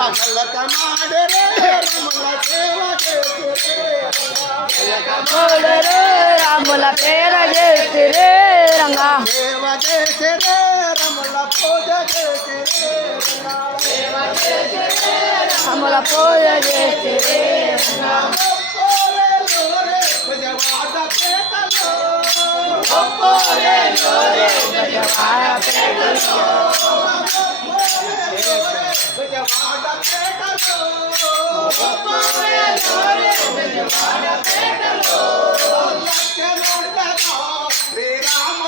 అమలక మాడరే రమల సేవ చేసిరే రాముల పేర చేసిరే రంగా సేవ చేసిరే రమల పూజ చేసిరే రాముల పూజ చేసిరే శ్రీరామ